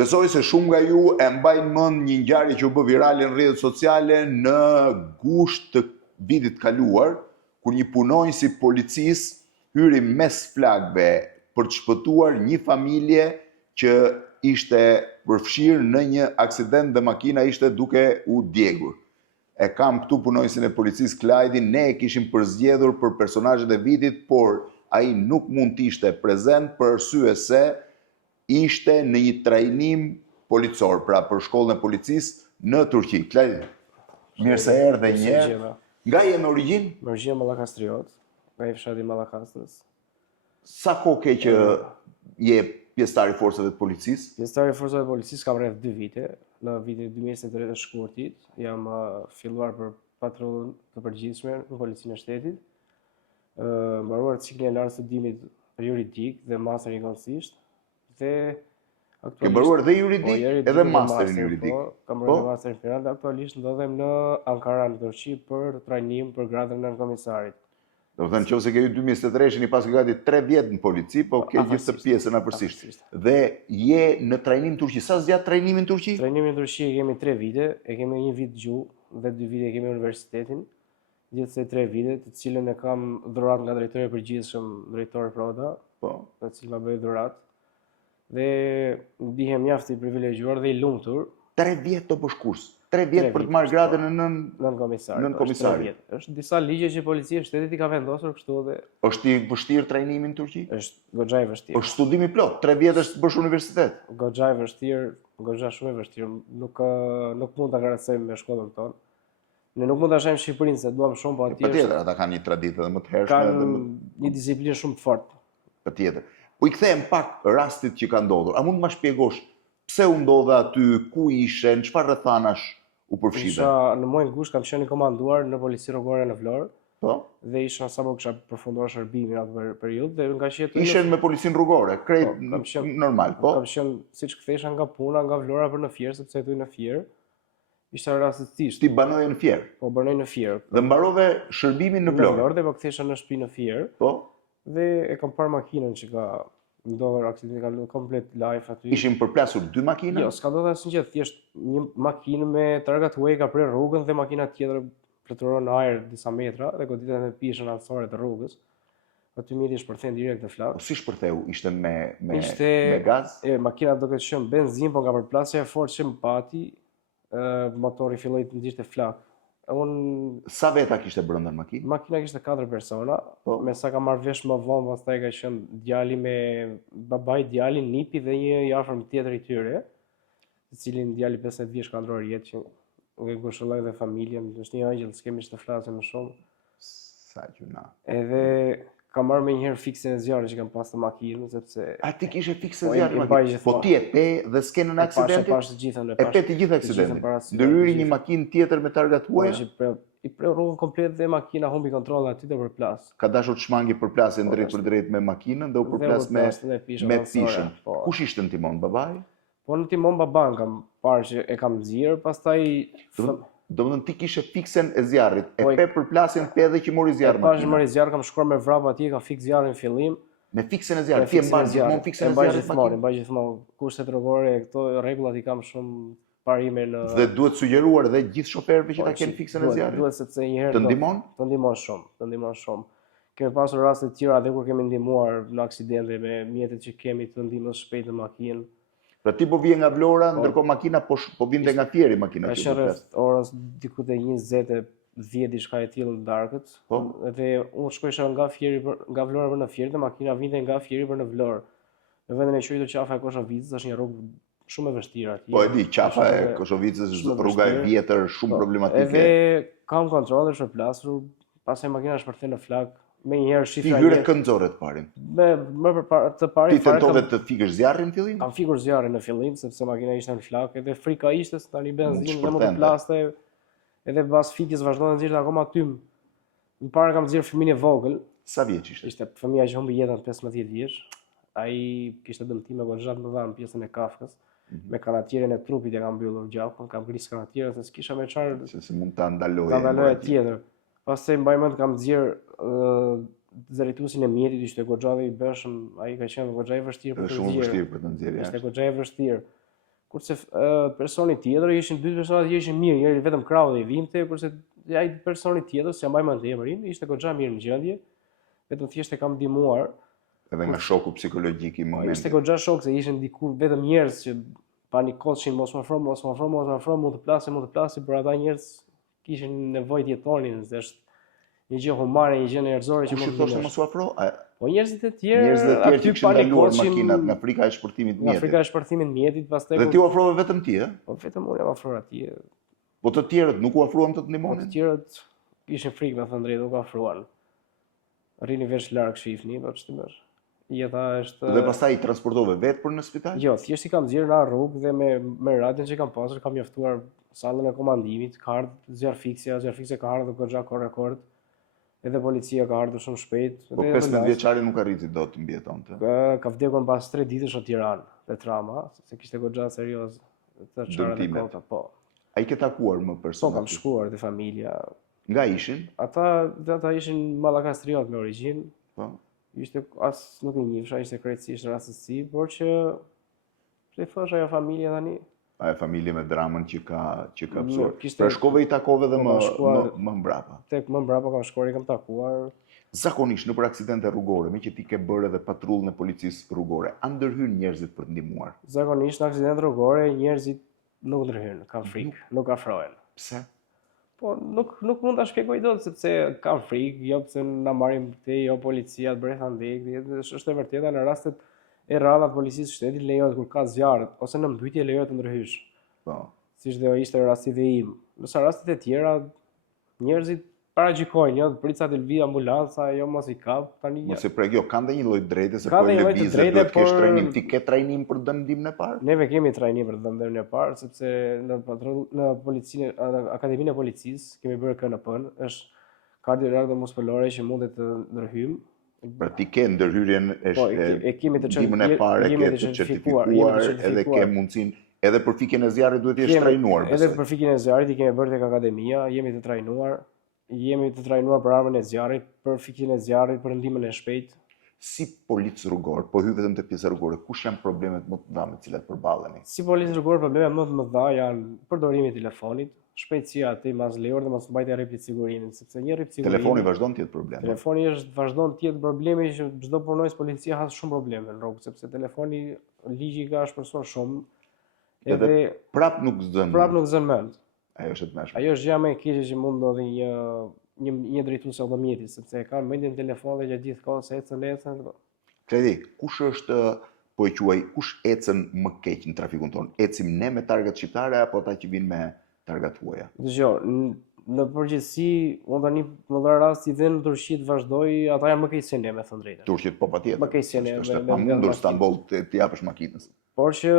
Besoj se shumë nga ju e mbajnë mend një ngjarje që u bë virale në rrjetet sociale në gusht të vitit kaluar, kur një punonjës i policisë hyri mes flagëve për të shpëtuar një familje që ishte përfshirë në një aksident dhe makina ishte duke u djegur. E kam këtu punonjësin e policisë Klajdi, ne e kishim përzgjedhur për personazhet e vitit, por ai nuk mund të ishte prezent për arsye se ishte në një trajnim policor, pra për shkollën e policisë në Turqi. Klajdi, mirë se erdhe një herë. Nga je me origjinë? Me origjinë Mallakastriot, nga i fshati Mallakastrës. Sa kohë ke që je pjesëtar i forcave të policisë? Pjesëtar i forcave të policisë kam rreth 2 vite. Në vitin 2023 të shkurtit jam filluar për patrullën të përgjithshme në Policinë e Shtetit. Mbaruar ciklin e lartë studimit juridik dhe masterin njëkohësisht. Ke mbaruar dhe juridik edhe masterin juridik? Kam mbaruar masterin final dhe aktualisht ndodhem në Ankara në Turqi për trajnim për gradën nën komisarit. Do të thënë nëse ke 2023 i pas ke gati 3 vjet në polici, po ke gjithë të pjesën afërsisht. Dhe je në trajnim në Turqi. Sa zgjat trajnimi në Turqi? Trajnimi në Turqi e kemi 3 vite, e kemi 1 vit gjuhë dhe 2 vite e kemi universitetin. Gjithsej 3 vite, të cilën e kam dhuratë nga drejtori i përgjithshëm, drejtori Proda, të cilë ma bëj dhuratë. Dhe ndihem mjaft i privilegjuar dhe i lumtur. 3 vjet të bësh kurs. 3 vjet për të marrë gradën në nën komisarit. Është disa ligje që policia e shtetit i ka vendosur kështu dhe. Është i vështirë trajnimi në Turqi? Është goxha i vështirë. Është studimi plot, 3 vjet është bësh universitet. Goxha i vështirë, goxha shumë e vështirë. Nuk mund ta krahasojmë me shkollën tonë. Ne nuk mund ta shohim Shqipërinë se duam shumë, po atje. Patjetër, ata kanë një traditë edhe më të hershme edhe një disiplinë shumë të fortë. Patjetër. Po i kthehem pak rastit që ka ndodhur. A mund të më shpjegosh pse u ndodha aty, ku ishe, në çfarë rrethanash u përfshive? Në muajin gusht kam qenë i komanduar në Policinë Rrugore në Vlorë. Po. Dhe isha sapo kisha përfunduar shërbimin atë periudhë dhe nga që ishen me Policinë Rrugore, krejt normal, po. Kam qenë siç kthesha nga puna nga Vlora për në Fier, sepse jetoj në Fier. Ishte rastësisht. Ti banoje në Fier? Po, banoj në Fier. Dhe mbarove shërbimin në Vlorë? Në Vlorë dhe po kthesha në shtëpi në Fier. Po. Dhe e kam parë makinën që ka ndodhur aksidenti, ka komplet live aty. Ishin përplasur 2 makina? Jo, s'ka ndodhur asnjë gjë, thjesht një makinë me targa tuaj ka prerë rrugën dhe makina tjetër fluturon në ajër disa metra dhe goditet në pishën anësore të rrugës. Aty miri shpërthen direkt në flak. Si shpërtheu? Ishte me gaz? Makina duket qenë benzin, po nga përplasja e fortë që më pati, motori filloi të ndiqte flak. Sa veta kishte brenda në makinë? Makina kishte 4 persona, me sa ka marrë vesh më vonë, pastaj ka qenë djali me babai, djali, nipi dhe një i afërm tjetër i tyre, i cilin djali 15 vjeç ka ndrorë jetë që nuk e ngushëlloi dhe familjen, është një angjëll, s'kemi të flasim më shumë. Sa gjuna. Edhe kam marrë me njëherë fiksin e zjarrit që kam pas të makinën, sepse... A ti kishe fiksin e zjarrit në makinë? Po ti e pe dhe skenën e aksidentit? E pash të gjithën. E pe të gjithë aksidentin? Ndërhyri një makinë tjetër me targa tuaja? I preu rrugën komplet dhe makina humbi kontrollin aty dhe përplas. Ka dashur të shmangi përplasjen drejt për drejt me makinën dhe u përplas me pishën. Kush ishte në timon, babai? Po në timon baban kam parë që e kam nxjerr, pastaj do të thënë ti kishe fiksen e zjarrit, e pe përplasjen pe edhe që mori zjarr makina. Pash mori zjarr, kam shkuar me vrap atje, kam fik zjarrin në fillim. Me fiksen e zjarrit, ti e mban gjithmonë fiksen e zjarrit makinën? E mbaj gjithmonë, kushtet rrugore, këto rregullat i kam shumë parime në... Dhe duhet sugjeruar dhe gjithë shoferëve që ta kenë fiksen e zjarrit? Duhet, sepse njëherë... Të ndihmon? Të ndihmon shumë. Kemi pasur raste të tjera edhe kur kemi ndihmuar në aksidente me mjetet që kemi të ndihmës shpejt në makinë. Pra ti po vije nga Vlora, ndërkohë makina po vinte nga Fieri makina. Ka qenë rreth orës diku te 20:10 diçka e tillë në darkët. Dhe unë shkojsha nga Vlora për në Fier dhe makina vinte nga Fieri për në Vlorë. Në vendin e quajtur Qafa e Koshovicës, është një rrugë shumë e vështirë atje. Po e di, Qafa e Koshovicës është rruga e vjetër, shumë problematike. Edhe kam kontroll dhe shpërplasur, pastaj makina shpërthen në flak. Me njëherë shifra ti hyre këndzore të parin? Më përpara të parin... Ti tentove të fikësh zjarrin në fillim? Kam fikur zjarrin në fillim, sepse makina ishte në flak, edhe frika ishte se tani benzinë dhe më të plaste, edhe pas fikjes vazhdojnë nxirrte akoma tym. Më parë kam nxjerrë fëmijën e vogël. Sa vjeç ishte? Ishte fëmia që humbi jetën 15 vjeç. Ai kishte dëmtime goxha të mëdha në pjesën e kafkës. Me kanatierën e trupit e kam mbyllur gjakun, kam grisë kanatierën se s'kisha me çfarë. Se mund ta ndaloje. Ta ndaloje tjetër. Pastaj mbaj mend kam nxjerr zërituesin e mjetit, ishte goxha dhe i bëshëm, ai ka qenë goxha i vështirë për të nxjerrë. Shumë vështirë për të nxjerrë. Ishte goxha i vështirë. Kurse personi tjetër ishin dy persona që ishin mirë, njëri vetëm krau dhe i vinte, kurse ai personi tjetër, s'ja mbaj mend emrin, ishte goxha mirë në gjendje, vetëm thjesht e kam ndihmuar. Edhe nga shoku psikologjik i momentit. Ishte goxha shok se ishin diku vetëm njerëz që panikoshin, mos më afro, mund të plasi, por ata njerëz kishin nevojë të jetonin, se është një gjë humane, një gjë njerëzore që mund të thoshte mos u afro. Po njerëzit e tjerë që kishin ndaluar makinat nga frika e shpërtimit të mjetit. Nga frika e shpërtimit të mjetit, pastaj. Dhe ti u afrove vetëm ti, ë? Po vetëm unë jam afruar atij. Po të tjerët nuk u afruan të ndihmonin? Të tjerët kishin frikë, me thënë drejtë, nuk u afruan. Rrini veç larg shifni, po ç'të bësh. Jeta është. Dhe pastaj i transportove vetë për në spital? Jo, thjesht i kam nxjerrë në rrugë dhe me radion që kam pasur, kam njoftuar sallën e komandimit, ka ardhur zjarfikse ka ardhur goxha rekord. Edhe policia ka ardhur shumë shpejt. Po 15 vjeçari nuk arriti dot të mbijetonte. Ka vdekur pas 3 ditësh në Tiranë, te trauma, sepse kishte goxha serioz të çfarë në kota, po. Ai ke takuar më personalisht? Po, kam shkuar te familja. Nga ishin? Ata ishin mallakastriot me origjinë. Po. Ishte nuk e njihsha, ishte krejtësisht rastësi, por që pse thosh ajo familja tani? A e familje me dramën që ka pësuar. Pra shkove i takove dhe më mbrapa. Tek më mbrapa kam shkuar, i kam takuar. Zakonisht në për aksidente rrugore, me që ti ke bërë edhe patrullën e policisë rrugore, a ndërhyn njerëzit për të ndihmuar? Zakonisht në aksidente rrugore njerëzit nuk ndërhyn, kanë frikë, nuk afrohen. Pse? Po nuk mund ta shpjegoj dot sepse kanë frikë, jo pse na marrin këtej, jo policia të bëre ndek, është e vërteta në rastet e rralla të policisë shtetit lejohet kur ka zjarr ose në mbytyje lejohet të ndërhysh. Po. Siç dhe ishte rasti dhe im. Nëse rastet e tjera njerëzit paragjikojnë, jo, prica të lvi ambulanca, jo mos i kap, tani. Mos e prek, jo, kanë dhe një lloj drejte se po lëvizë do të kesh trajnim, ti ke trajnim për dëndimin e parë? Neve kemi trajnim për dëndimin e parë, sepse në policinë, Akademinë e Policisë kemi bërë KNP-n, është kardiolog dhe muskulore që mundet të ndërhyjmë. Pra ti ke ndërhyrjen ndihmën e parë, ke të certifikuar, edhe ke mundësinë, edhe për fikjen e zjarrit duhet të jesh trajnuar. Edhe për fikjen e zjarrit i kemi bërë tek akademia, jemi të trajnuar për armën e zjarrit, për fikjen e zjarrit, për ndihmën e shpejtë. Si policë rrugor, po hy vetëm te pjesa rrugore, kush janë problemet më të mëdha me të cilat përballeni? Si policë rrugor, problemet më të mëdha janë përdorimi i telefonit, shpejtësia e mazlehur dhe mos mbajtja e rriptit sigurinë, sepse një rrip sigurinë. Telefoni vazhdon të jetë problem. Telefoni vazhdon të jetë problemi që çdo punonjës policia has shumë probleme në rrugë, sepse telefoni ligji ka shpërsuar shumë. Edhe prap nuk zën mend. Ajo është e tmerrshme. Ajo është gjë më e keqe që mund ndodhi një drejtues automjetit, sepse e kanë mendjen telefon dhe gjatë gjithë kohës ecën. Kredi, kush është, po e quaj, kush ecën më keq në trafikun tonë? Ecim ne me targat shqiptare apo ata që vinë me targat huaja? Dgjoj, në përgjithësi, unë tani në dhënë rast i dhe në Turqi të vazhdoj, ata janë më keq se ne, me thënë drejtën. Turqit po patjetër. Më keq se ne. Është pamundur Stamboll të japësh makinës. Por që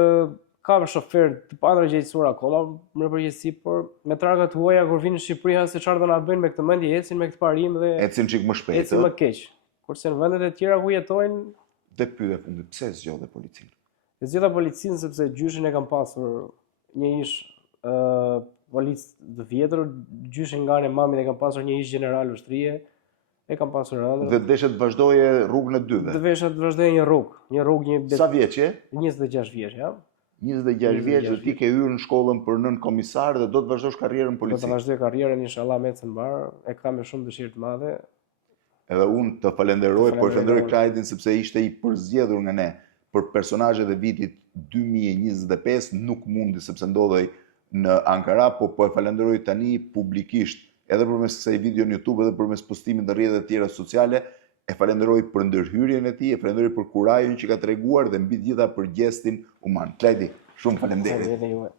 ka shofer të pandërgjegjësuar akoma në përgjithësi, por me targat huaja kur vinë në Shqipëri as se çfarë do na bëjnë me këtë mendje, ecin me këtë parim dhe ecin çik më shpejt. Ecin më keq. Kurse në vendet e tjera ku jetojnë, dhe pyetja e fundit, pse zgjodhe policinë? Zgjodha policinë sepse gjyshin e kam pasur një ish policë të vjetër, gjyshin nga anë e mamit e kam pasur një ish general ushtrie, e kam pasur ëndër. Dhe deshe të vazhdoje rrugën e dyve? Deshe të vazhdoje një rrugë. Sa vjeç je? 26 vjeç, ja. 26 vjeç dhe ti ke hyrë në shkollën për nën komisar dhe do të vazhdosh karrierën policisë. Do të vazhdoj karrierën inshallah me të mbar, e kam me shumë dëshirë të madhe. Edhe unë të falenderoj, por falenderoj Klajdin sepse ishte i përzgjedhur nga ne për personazhet e vitit 2025, nuk mundi sepse ndodhej në Ankara, po e falenderoj tani publikisht, edhe përmes kësaj video në YouTube, edhe përmes postimit në rrjetet e tjera sociale. E falenderoj për ndërhyrjen e tij, e falenderoj për kurajin që ka treguar dhe mbi të gjitha për gestin human. Klajdi, shumë faleminderit.